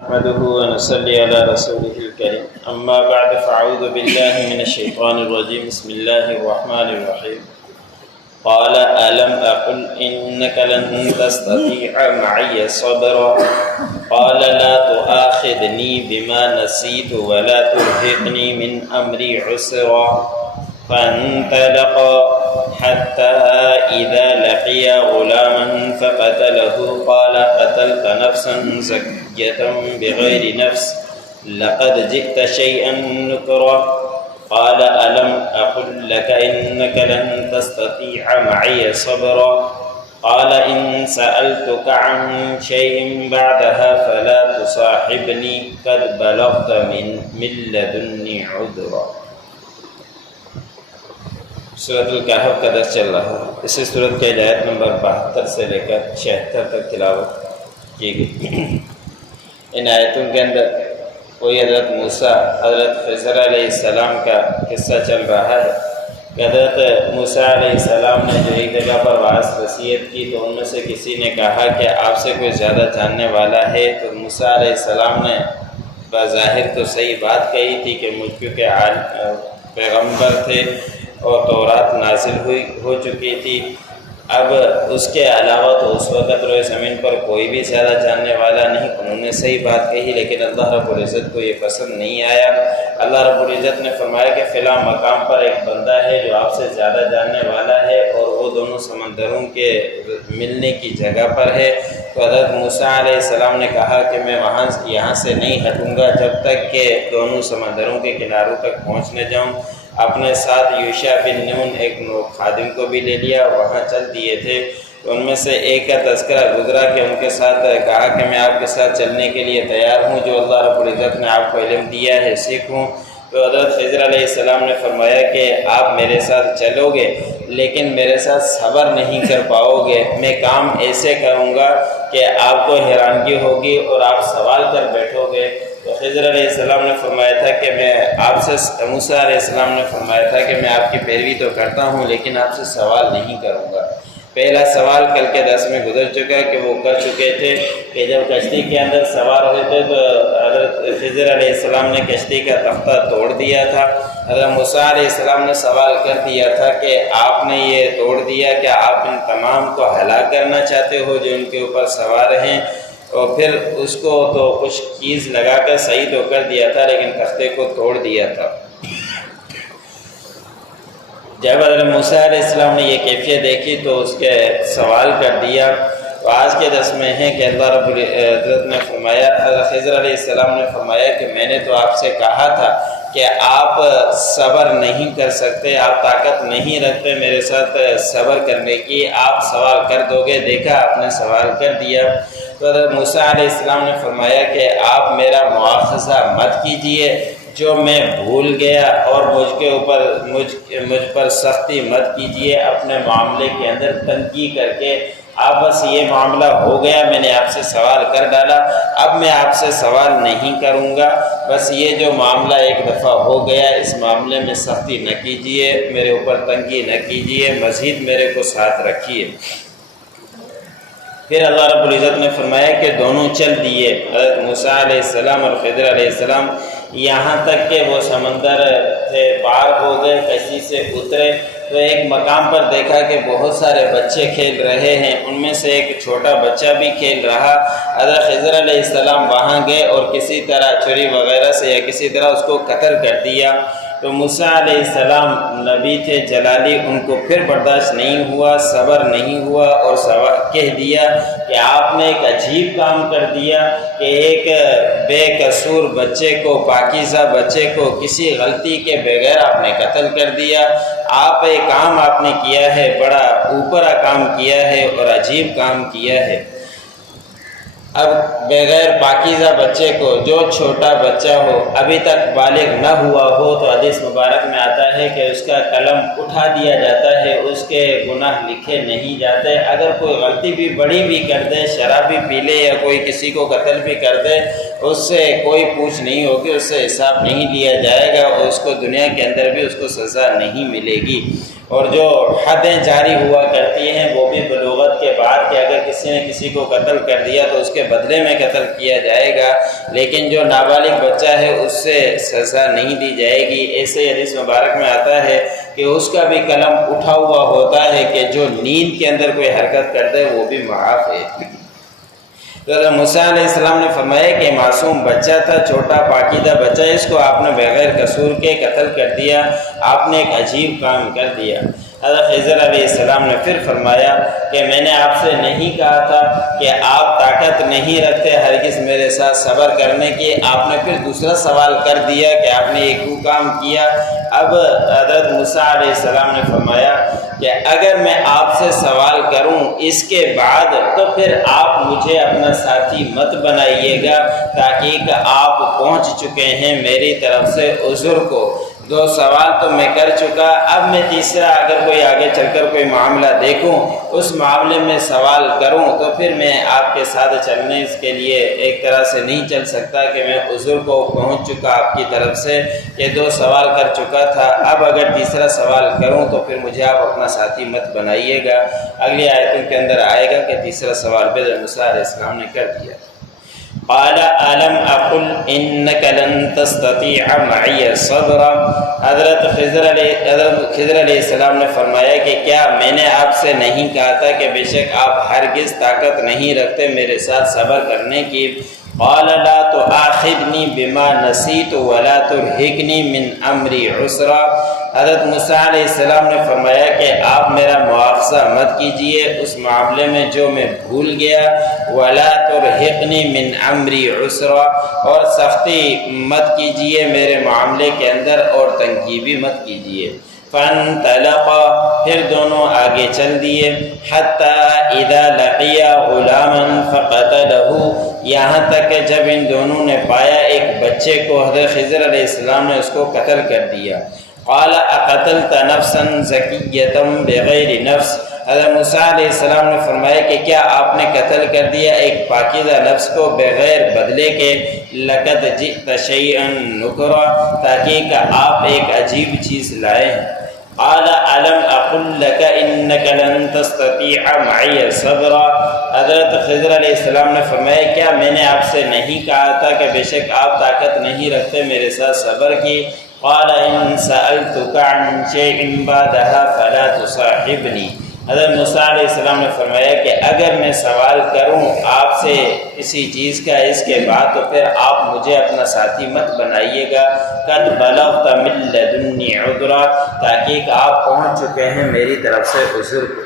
نحمده ونصلي على رسوله الكريم أما بعد فأعوذ بالله من الشيطان الرجيم بسم الله الرحمن الرحيم قال ألم أقل إنك لن تستطيع معي صبرا قال لا تؤاخذني بما نسيت ولا ترهقني من أمري عسرا فانطلقا حتى إذا لقيا غلاما فقتله قال قتلت نفسا زكية بغير نفس لقد جئت شيئا نكرا قال ألم أقل لك إنك لن تستطيع معي صبرا قال إن سألتك عن شيء بعدها فلا تصاحبني قد بلغت من لدني عذرا۔ سورۃ الکہف کا درس چل رہا ہے۔ اسی سورۃ کے آیت نمبر 72 سے لے کر 76 تک تلاوت کی گئی۔ ان آیتوں کے اندر کوئی حضرت موسیٰ حضرت خضر علیہ السلام کا قصہ چل رہا ہے کہ حضرت موسیٰ علیہ السلام نے جو ایک جگہ پر واعظ نصیحت کی تو ان میں سے کسی نے کہا کہ آپ سے کوئی زیادہ جاننے والا ہے، تو موسیٰ علیہ السلام نے بظاہر تو صحیح بات کہی تھی کہ مجھ کے پیغمبر تھے اور تورات نازل ہو چکی تھی، اب اس کے علاوہ تو اس وقت روئے زمین پر کوئی بھی زیادہ جاننے والا نہیں۔ انہوں نے صحیح بات کہی لیکن اللہ رب العزت کو یہ پسند نہیں آیا۔ اللہ رب العزت نے فرمایا کہ فلاں مقام پر ایک بندہ ہے جو آپ سے زیادہ جاننے والا ہے اور وہ دونوں سمندروں کے ملنے کی جگہ پر ہے۔ تو حضرت موسیٰ علیہ السلام نے کہا کہ میں یہاں سے نہیں ہٹوں گا جب تک کہ دونوں سمندروں کے کناروں تک پہنچنے جاؤں۔ اپنے ساتھ یوشع بن نون ایک خادم کو بھی لے لیا، وہاں چل دیے تھے۔ تو ان میں سے ایک کا تذکرہ گزرا کہ ان کے ساتھ کہا کہ میں آپ کے ساتھ چلنے کے لیے تیار ہوں، جو اللہ رب العزت نے آپ کو علم دیا ہے سیکھوں۔ تو حضرت خضر علیہ السلام نے فرمایا کہ آپ میرے ساتھ چلو گے لیکن میرے ساتھ صبر نہیں کر پاؤ گے، میں کام ایسے کروں گا کہ آپ کو حیرانگی ہوگی اور آپ سوال کر بیٹھو گے۔ تو خضر علیہ السلام نے فرمایا تھا کہ میں آپ سے موسیٰ علیہ السلام نے فرمایا تھا کہ میں آپ کی پیروی تو کرتا ہوں لیکن آپ سے سوال نہیں کروں گا۔ پہلا سوال کل کے درس میں گزر چکا کہ وہ کر چکے تھے کہ جب کشتی کے اندر سوار ہوئے تھے تو حضرت خضر علیہ السلام نے کشتی کا تختہ توڑ دیا تھا۔ حضرت موسیٰ علیہ السلام نے سوال کر دیا تھا کہ آپ نے یہ توڑ دیا کہ آپ ان تمام کو ہلاک کرنا چاہتے ہو جو ان کے اوپر سوار ہیں، اور پھر اس کو تو کچھ چیز لگا کر صحیح تو کر دیا تھا لیکن تختے کو توڑ دیا تھا۔ جب حضرت موسیٰ علیہ السلام نے یہ کیفیت دیکھی تو اس کے سوال کر دیا۔ تو آج کے درس میں ہے کہ اللہ رب العزت نے فرمایا، حضرت خضر علیہ السلام نے فرمایا کہ میں نے تو آپ سے کہا تھا کہ آپ صبر نہیں کر سکتے، آپ طاقت نہیں رکھتے میرے ساتھ صبر کرنے کی، آپ سوال کر دو گے، دیکھا آپ نے سوال کر دیا۔ تو حضرت موسیٰ علیہ السلام نے فرمایا کہ آپ میرا مواخذہ مت کیجئے، جو میں بھول گیا اور مجھ پر سختی مت کیجئے، اپنے معاملے کے اندر تنقید کر کے آپ بس یہ معاملہ ہو گیا، میں نے آپ سے سوال کر ڈالا، اب میں آپ سے سوال نہیں کروں گا، بس یہ جو معاملہ ایک دفعہ ہو گیا اس معاملے میں سختی نہ کیجئے، میرے اوپر تنگی نہ کیجئے، مزید میرے کو ساتھ رکھیے۔ پھر اللہ رب العزت نے فرمایا کہ دونوں چل دیے، حضرت موسیٰ علیہ السلام اور خضر علیہ السلام، یہاں تک کہ وہ سمندر سے پار ہو گئے، کشتی سے اترے تو ایک مقام پر دیکھا کہ بہت سارے بچے کھیل رہے ہیں، ان میں سے ایک چھوٹا بچہ بھی کھیل رہا۔ حضرت خضر علیہ السلام وہاں گئے اور کسی طرح چھری وغیرہ سے یا کسی طرح اس کو قتل کر دیا۔ تو موسیٰ علیہ السلام نبی تھے جلالی، ان کو پھر برداشت نہیں ہوا، صبر نہیں ہوا اور کہہ دیا کہ آپ نے ایک عجیب کام کر دیا کہ ایک بے قصور بچے کو، پاکیزہ بچے کو کسی غلطی کے بغیر آپ نے قتل کر دیا۔ ایک کام آپ نے کیا ہے، بڑا اوپرا کام کیا ہے اور عجیب کام کیا ہے۔ اب بغیر پاکیزہ بچے کو، جو چھوٹا بچہ ہو ابھی تک بالغ نہ ہوا ہو، تو حدیث مبارک میں آتا ہے کہ اس کا قلم اٹھا دیا جاتا ہے، اس کے گناہ لکھے نہیں جاتے۔ اگر کوئی غلطی بھی بڑی بھی کر دے، شراب بھی پی لے یا کوئی کسی کو قتل بھی کر دے، اس سے کوئی پوچھ نہیں ہوگی، اس سے حساب نہیں لیا جائے گا، اور اس کو دنیا کے اندر بھی اس کو سزا نہیں ملے گی۔ اور جو حدیں جاری ہوا کرتی ہیں وہ بھی بلوغت کے بعد کہ اگر کسی نے کسی کو قتل کر دیا تو اس کے بدلے میں قتل کیا جائے گا، لیکن جو نابالغ بچہ ہے اس سے سزا نہیں دی جائے گی۔ ایسے حدیث مبارک میں آتا ہے کہ اس کا بھی قلم اٹھا ہوا ہوتا ہے کہ جو نیند کے اندر کوئی حرکت کرتا ہے وہ بھی معاف ہے۔ تو حضرت موسیٰ علیہ السلام نے فرمایا کہ معصوم بچہ تھا، چھوٹا پاکیزہ بچہ، اس کو آپ نے بغیر قصور کے قتل کر دیا، آپ نے ایک عجیب کام کر دیا۔ حضرت خضر علیہ السلام نے پھر فرمایا کہ میں نے آپ سے نہیں کہا تھا کہ آپ طاقت نہیں رکھتے ہرگز میرے ساتھ صبر کرنے کی؟ آپ نے پھر دوسرا سوال کر دیا کہ آپ نے یہ کیوں کام کیا؟ اب حضرت موسیٰ علیہ السلام نے فرمایا کہ اگر میں آپ سے سوال کروں اس کے بعد تو پھر آپ مجھے اپنا ساتھی مت بنائیے گا، تاکہ کہ آپ پہنچ چکے ہیں میری طرف سے عذر کو۔ دو سوال تو میں کر چکا، اب میں تیسرا اگر کوئی آگے چل کر کوئی معاملہ دیکھوں، اس معاملے میں سوال کروں تو پھر میں آپ کے ساتھ چلنے کے لیے ایک طرح سے نہیں چل سکتا کہ میں عذر کو پہنچ چکا آپ کی طرف سے کہ دو سوال کر چکا تھا، اب اگر تیسرا سوال کروں تو پھر مجھے آپ اپنا ساتھی مت بنائیے گا۔ اگلی آیتوں کے اندر آئے گا کہ تیسرا سوال بھی حضرت موسیٰ علیہ السلام نے کر دیا۔ قال ألم أقل إنك لن تستطيع معي صبرا۔ حضرت خضر علیہ السلام نے فرمایا کہ کیا میں نے آپ سے نہیں کہا تھا کہ بے شک آپ ہرگز طاقت نہیں رکھتے میرے ساتھ صبر کرنے کی؟ قال لا تؤاخذني بما نسيت ولا ترهقني من امری عسرا۔ حضرت موسیٰ علیہ السلام نے فرمایا کہ آپ میرا مواخذہ مت کیجئے اس معاملے میں جو میں بھول گیا، ولا ترهقني من امری عسرا، اور سختی مت کیجئے میرے معاملے کے اندر اور تنگی بھی مت کیجئے۔ فانطلقا، پھر دونوں آگے چل دیے، حتی اذا لقیا غلاما فقتلہ، یہاں تک کہ جب ان دونوں نے پایا ایک بچے کو، حضرت خضر علیہ السلام نے اس کو قتل کر دیا۔ قال اقتلت نفسا زکیۃ بغیر نفس۔ حضرت موسیٰ علیہ السلام نے فرمایا کہ کیا آپ نے قتل کر دیا ایک پاکیزہ نفس کو بغیر بدلے کے؟ لقد جئت شیئا نکرا، تاکہ کہ آپ ایک عجیب چیز لائے ہیں۔ قال الم اقل لك انك لن تستطيع معي صبرا۔ حضرت خضر علیہ السلام نے فرمایا کیا میں نے آپ سے نہیں کہا تھا کہ بے شک آپ طاقت نہیں رکھتے میرے ساتھ صبر کی؟ قال ان سألتك عن شيء بعدها فلا تصاحبني۔ حضرت موسیٰ علیہ السلام نے فرمایا کہ اگر میں سوال کروں آپ سے کسی چیز کا اس کے بعد تو پھر آپ مجھے اپنا ساتھی مت بنائیے گا۔ قد بلغت من لدنی عذرا، تاکہ کہ آپ پہنچ چکے ہیں میری طرف سے عذر کو۔